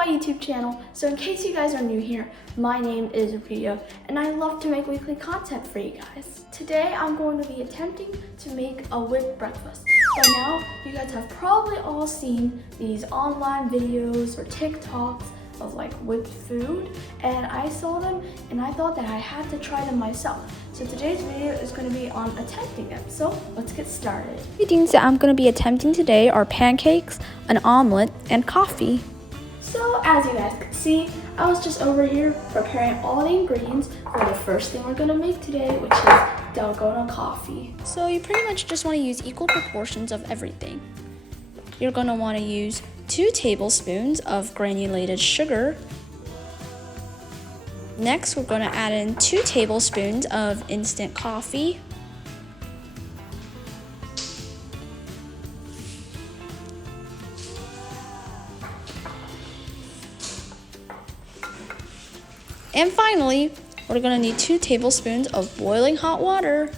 my YouTube channel. So in case you guys are new here, my name is Ria and I love to make weekly content for you guys. Today I'm going to be attempting to make a whipped breakfast. By now, you guys have probably all seen these online videos or TikToks of like whipped food, and I saw them and I thought that I had to try them myself. So today's video is going to be on attempting them. So let's get started. The things that I'm going to be attempting today are pancakes, an omelet, and coffee. So as you guys can see, I was just over here preparing all the ingredients for the first thing we're going to make today, which is Dalgona coffee. So you pretty much just want to use equal proportions of everything. You're going to want to use 2 tablespoons of granulated sugar. Next, we're going to add in 2 tablespoons of instant coffee. And finally, we're going to need 2 tablespoons of boiling hot water.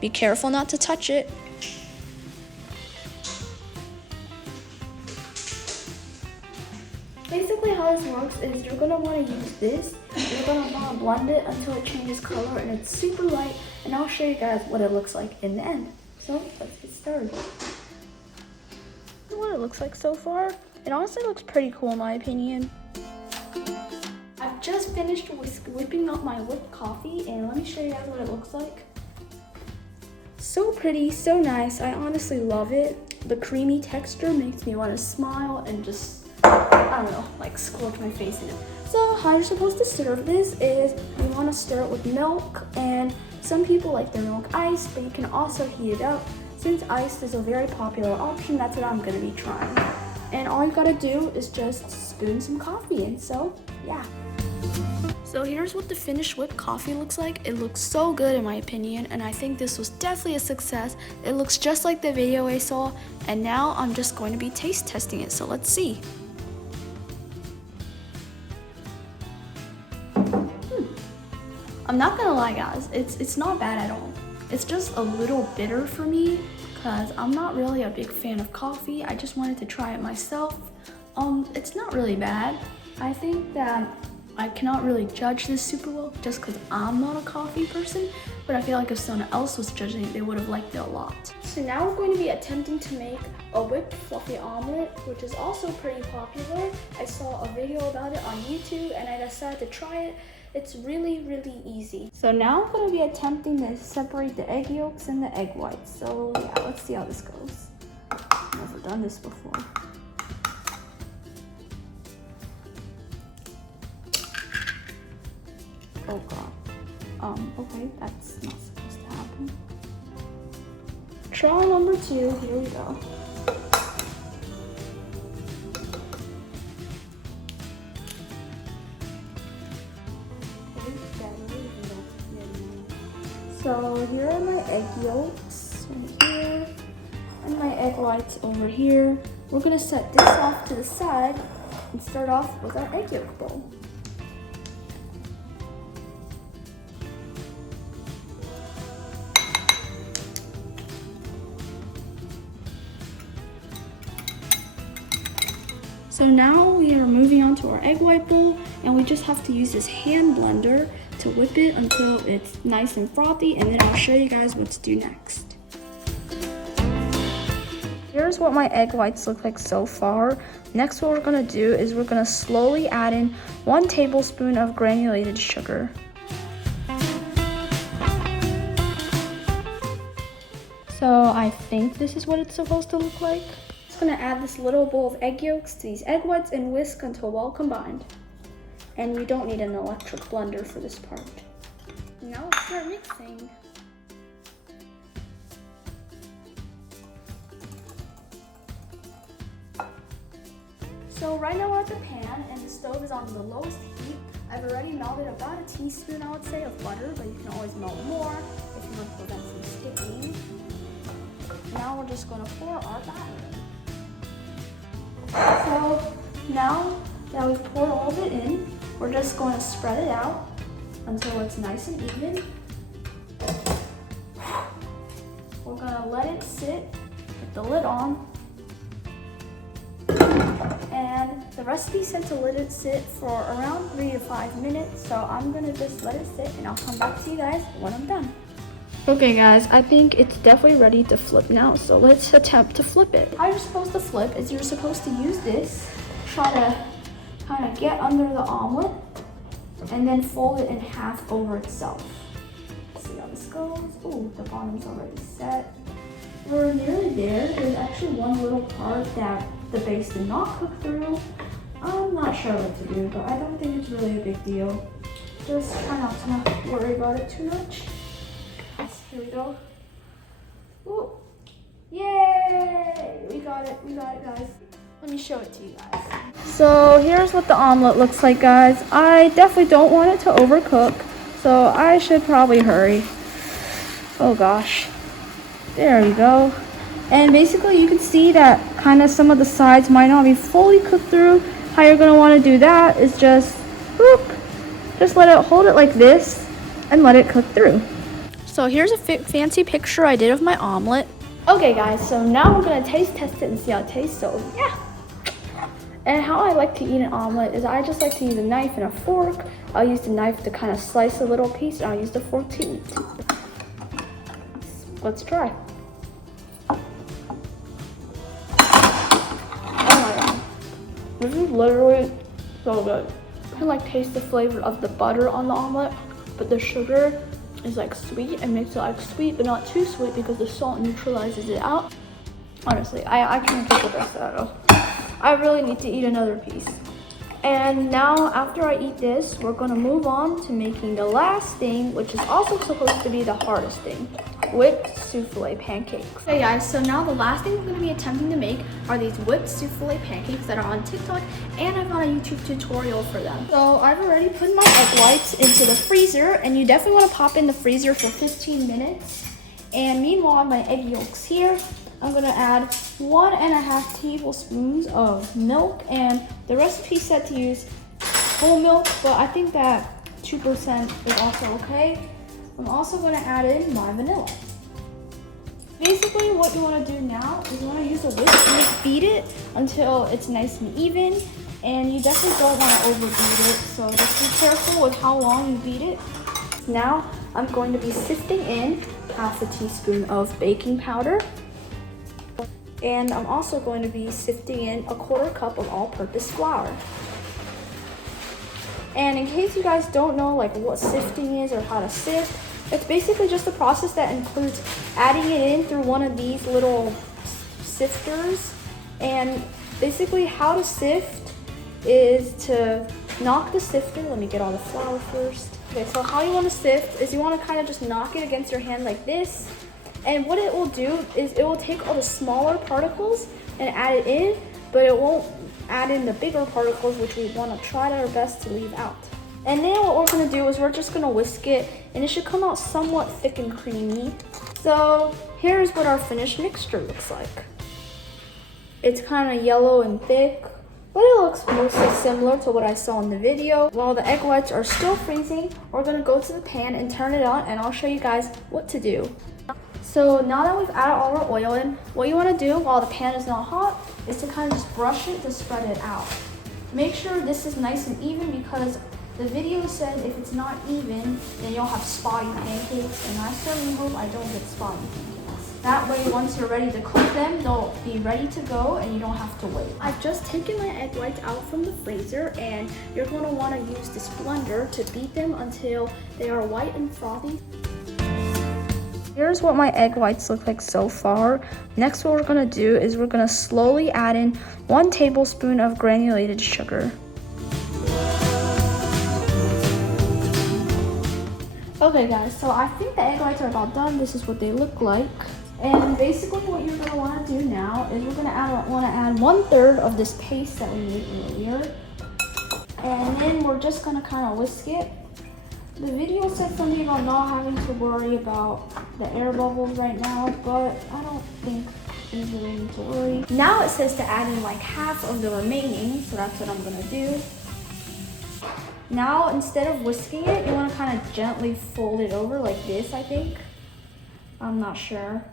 Be careful not to touch it. Basically how this works is you're going to want to use this, you're going to want to blend it until it changes color and it's super light, and I'll show you guys what it looks like in the end. So let's get started. This is what it looks like so far. It honestly looks pretty cool in my opinion. I've just finished whipping up my whipped coffee, and let me show you guys what it looks like. So pretty, so nice. I honestly love it. The creamy texture makes me want to smile and just, I don't know, like scorch my face in it. So how you're supposed to serve this is you want to stir it with milk, and some people like their milk iced, but you can also heat it up. Since iced is a very popular option, that's what I'm going to be trying. And all you got to do is just spoon some coffee in, so yeah. So here's what the finished whipped coffee looks like. It looks so good in my opinion, and I think this was definitely a success. It looks just like the video I saw, and now I'm just going to be taste testing it, so let's see. I'm not gonna lie guys, it's not bad at all. It's just a little bitter for me because I'm not really a big fan of coffee. I just wanted to try it myself. It's not really bad. I think that I cannot really judge this super well just because I'm not a coffee person, but I feel like if someone else was judging it, they would have liked it a lot. So now we're going to be attempting to make a whipped fluffy omelet, which is also pretty popular. I saw a video about it on YouTube and I decided to try it. It's really, really easy. So now I'm going to be attempting to separate the egg yolks and the egg whites. So yeah, let's see how this goes. I've never done this before. Oh god. Okay, that's not supposed to happen. Trial number 2, here we go. So here are my egg yolks right here, and my egg whites over here. We're gonna set this off to the side and start off with our egg yolk bowl. So now we are moving on to our egg white bowl, and we just have to use this hand blender to whip it until it's nice and frothy, and then I'll show you guys what to do next. Here's what my egg whites look like so far. Next, what we're gonna do is we're gonna slowly add in 1 tablespoon of granulated sugar. So I think this is what it's supposed to look like. I'm just gonna add this little bowl of egg yolks to these egg whites and whisk until well combined. And you don't need an electric blender for this part. Now let's start mixing. So right now we're at the pan and the stove is on the lowest heat. I've already melted about a teaspoon, I would say, of butter, but you can always melt more if you want to prevent some sticking. Now we're just going to pour our batter in. So now that we've poured all of it in, we're just going to spread it out until it's nice and even. We're going to let it sit with the lid on And the recipe said to let it sit for around 3 to 5 minutes. So I'm gonna just let it sit and I'll come back to you guys when I'm done. Okay guys, I think it's definitely ready to flip now. So let's attempt to flip it. How you're supposed to flip is you're supposed to use this, try to kind of get under the omelet and then fold it in half over itself. See how this goes? Ooh, the bottom's already set. We're nearly there. There's actually one little part that the base did not cook through. I'm not sure what to do, but I don't think it's really a big deal. Just try not to worry about it too much. Here we go. Ooh. Yay! We got it guys. Let me show it to you guys. So here's what the omelet looks like, guys. I definitely don't want it to overcook, so I should probably hurry. Oh gosh. There you go. And basically you can see that kind of some of the sides might not be fully cooked through. How you're going to want to do that is just hold it like this and let it cook through. So here's a fancy picture I did of my omelet. Okay guys, so now we're going to taste test it and see how it tastes. So yeah. And how I like to eat an omelet is I just like to use a knife and a fork. I'll use the knife to kind of slice a little piece and I'll use the fork to eat. Let's try. Oh my god. This is literally so good. I can like taste the flavor of the butter on the omelet, but the sugar is like sweet and makes it like sweet but not too sweet because the salt neutralizes it out. Honestly, I can't get the best out of it. I really need to eat another piece. And now after I eat this, we're gonna move on to making the last thing, which is also supposed to be the hardest thing, whipped souffle pancakes. Okay guys, so now the last thing we're gonna be attempting to make are these whipped souffle pancakes that are on TikTok, and I've got a YouTube tutorial for them. So I've already put my egg whites into the freezer, and you definitely wanna pop in the freezer for 15 minutes. And meanwhile, my egg yolks here, I'm gonna add 1.5 tablespoons of milk, and the recipe said to use whole milk, but I think that 2% is also okay. I'm also gonna add in my vanilla. Basically what you wanna do now is you wanna use a whisk and just beat it until it's nice and even, and you definitely don't wanna overbeat it, so just be careful with how long you beat it. Now I'm going to be sifting in 1/2 teaspoon of baking powder. And I'm also going to be sifting in 1/4 cup of all-purpose flour. And in case you guys don't know like what sifting is or how to sift, it's basically just a process that includes adding it in through one of these little sifters. And basically how to sift is to knock the sifter. Let me get all the flour first. Okay, so how you want to sift is you want to kind of just knock it against your hand like this. And what it will do is it will take all the smaller particles and add it in, but it won't add in the bigger particles, which we want to try our best to leave out. And then what we're going to do is we're just going to whisk it, and it should come out somewhat thick and creamy. So here's what our finished mixture looks like. It's kind of yellow and thick, but it looks mostly similar to what I saw in the video. While the egg whites are still freezing, we're going to go to the pan and turn it on, and I'll show you guys what to do. So now that we've added all our oil in, what you want to do while the pan is not hot is to kind of just brush it to spread it out. Make sure this is nice and even, because the video said if it's not even, then you'll have spotty pancakes, and I certainly hope I don't get spotty pancakes. That way, once you're ready to cook them, they'll be ready to go and you don't have to wait. I've just taken my egg whites out from the freezer, and you're going to want to use this blender to beat them until they are white and frothy. Here's what my egg whites look like so far. Next, what we're gonna do is we're gonna slowly add in 1 tablespoon of granulated sugar. Okay guys, so I think the egg whites are about done. This is what they look like. And basically what you're gonna wanna do now is we're gonna wanna add 1/3 of this paste that we made earlier. And then we're just gonna kind of whisk it. The video said something about not having to worry about the air bubbles right now, but I don't think we really need to worry. Now it says to add in like half of the remaining, so that's what I'm gonna do. Now instead of whisking it, you want to kind of gently fold it over like this, I think. I'm not sure.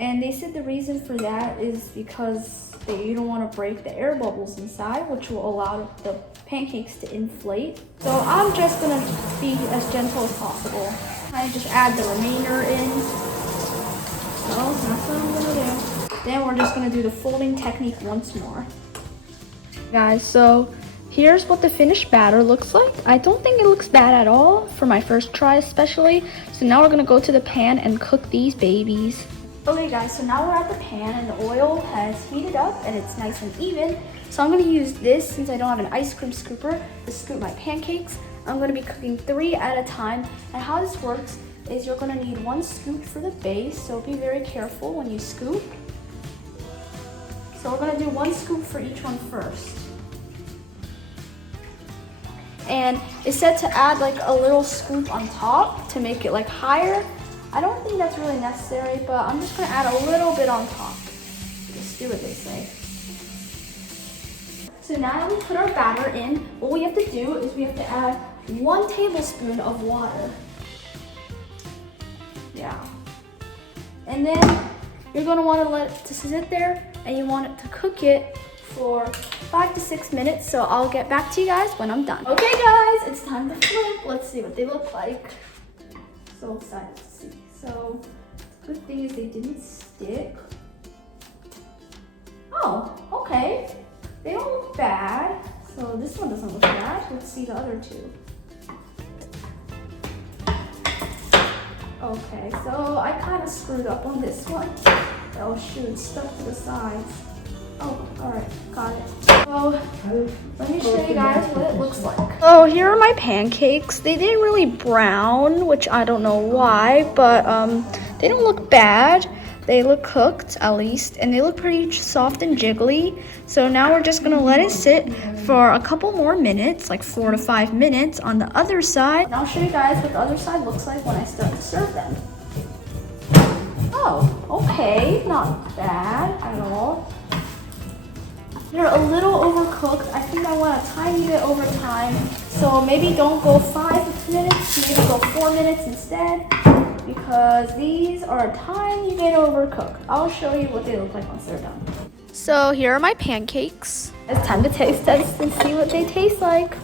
And they said the reason for that is because you don't want to break the air bubbles inside, which will allow the pancakes to inflate. So I'm just gonna be as gentle as possible. I just add the remainder in. So that's what I'm gonna do. Then we're just gonna do the folding technique once more. Guys, so here's what the finished batter looks like. I don't think it looks bad at all for my first try especially. So now we're gonna go to the pan and cook these babies. Okay guys, so now we're at the pan and the oil has heated up and it's nice and even. So I'm gonna use this, since I don't have an ice cream scooper, to scoop my pancakes. I'm gonna be cooking 3 at a time. And how this works is you're gonna need 1 scoop for the base, so be very careful when you scoop. So we're gonna do 1 scoop for each one first. And it's said to add like a little scoop on top to make it like higher. I don't think that's really necessary, but I'm just gonna add a little bit on top. Just do what they say. So now that we put our batter in, what we have to do is we have to add 1 tablespoon of water. Yeah. And then you're gonna wanna let it to sit there and you want it to cook it for 5 to 6 minutes. So I'll get back to you guys when I'm done. Okay guys, it's time to flip. Let's see what they look like. So excited to see. So the good thing is they didn't stick. Oh, okay. They don't look bad. So this one doesn't look bad. Let's see the other 2. Okay, so I kind of screwed up on this one. Oh shoot, it's stuck to the sides. Oh, all right, got it. So let me show you guys what it looks like. Oh, here are my pancakes. They didn't really brown, which I don't know why, but they don't look bad. They look cooked, at least, and they look pretty soft and jiggly. So now we're just gonna let it sit for a couple more minutes, like 4 to 5 minutes on the other side. And I'll show you guys what the other side looks like when I start to serve them. Oh, okay, not bad at all. They're a little overcooked. I think I want a tiny bit over time. So maybe don't go 5 minutes, maybe go 4 minutes instead, because these are a tiny bit overcooked. I'll show you what they look like once they're done. So here are my pancakes. It's time to taste test and see what they taste like.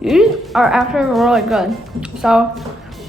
These are actually really good. So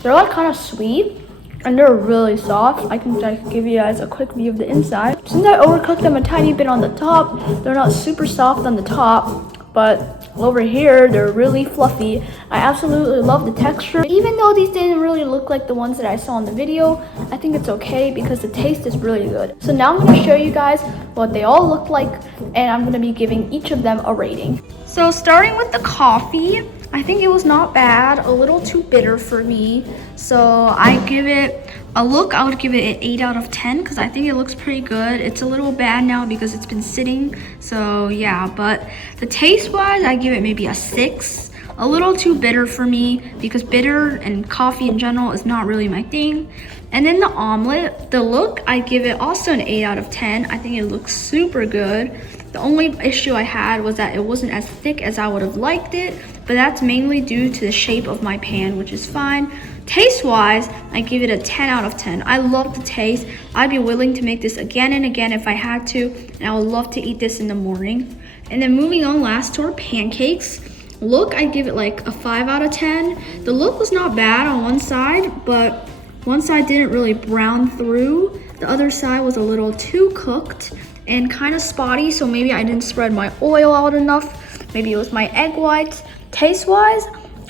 they're like kind of sweet and they're really soft. I can give you guys a quick view of the inside. Since I overcooked them a tiny bit on the top, they're not super soft on the top, but over here they're really fluffy. I absolutely love the texture. Even though these didn't really look like the ones that I saw in the video, I think it's okay because the taste is really good. So now I'm going to show you guys what they all look like, and I'm going to be giving each of them a rating. So starting with the coffee, I think it was not bad, a little too bitter for me. So I give it a look, I would give it an 8 out of 10 because I think it looks pretty good. It's a little bad now because it's been sitting. So yeah, but the taste wise, I give it maybe a 6. A little too bitter for me because bitter and coffee in general is not really my thing. And then the omelet, the look, I give it also an 8 out of 10. I think it looks super good. The only issue I had was that it wasn't as thick as I would have liked it, but that's mainly due to the shape of my pan, which is fine. Taste-wise, I give it a 10 out of 10. I love the taste. I'd be willing to make this again and again if I had to, and I would love to eat this in the morning. And then moving on last to our pancakes. Look, I give it like a 5 out of 10. The look was not bad on one side, but one side didn't really brown through. The other side was a little too cooked and kind of spotty, so maybe I didn't spread my oil out enough. Maybe it was my egg whites. Taste-wise,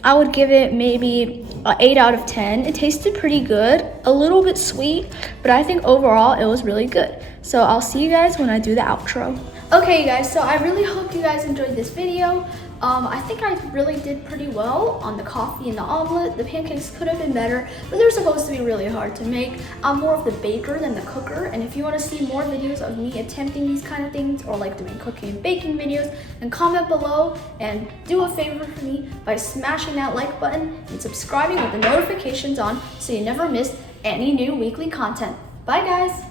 I would give it maybe an 8 out of 10. It tasted pretty good, a little bit sweet, but I think overall it was really good. So I'll see you guys when I do the outro. Okay guys, so I really hope you guys enjoyed this video. I think I really did pretty well on the coffee and the omelet. The pancakes could have been better, but they're supposed to be really hard to make. I'm more of the baker than the cooker, and if you want to see more videos of me attempting these kind of things or like doing cooking and baking videos, then comment below and do a favor for me by smashing that like button and subscribing with the notifications on so you never miss any new weekly content. Bye guys!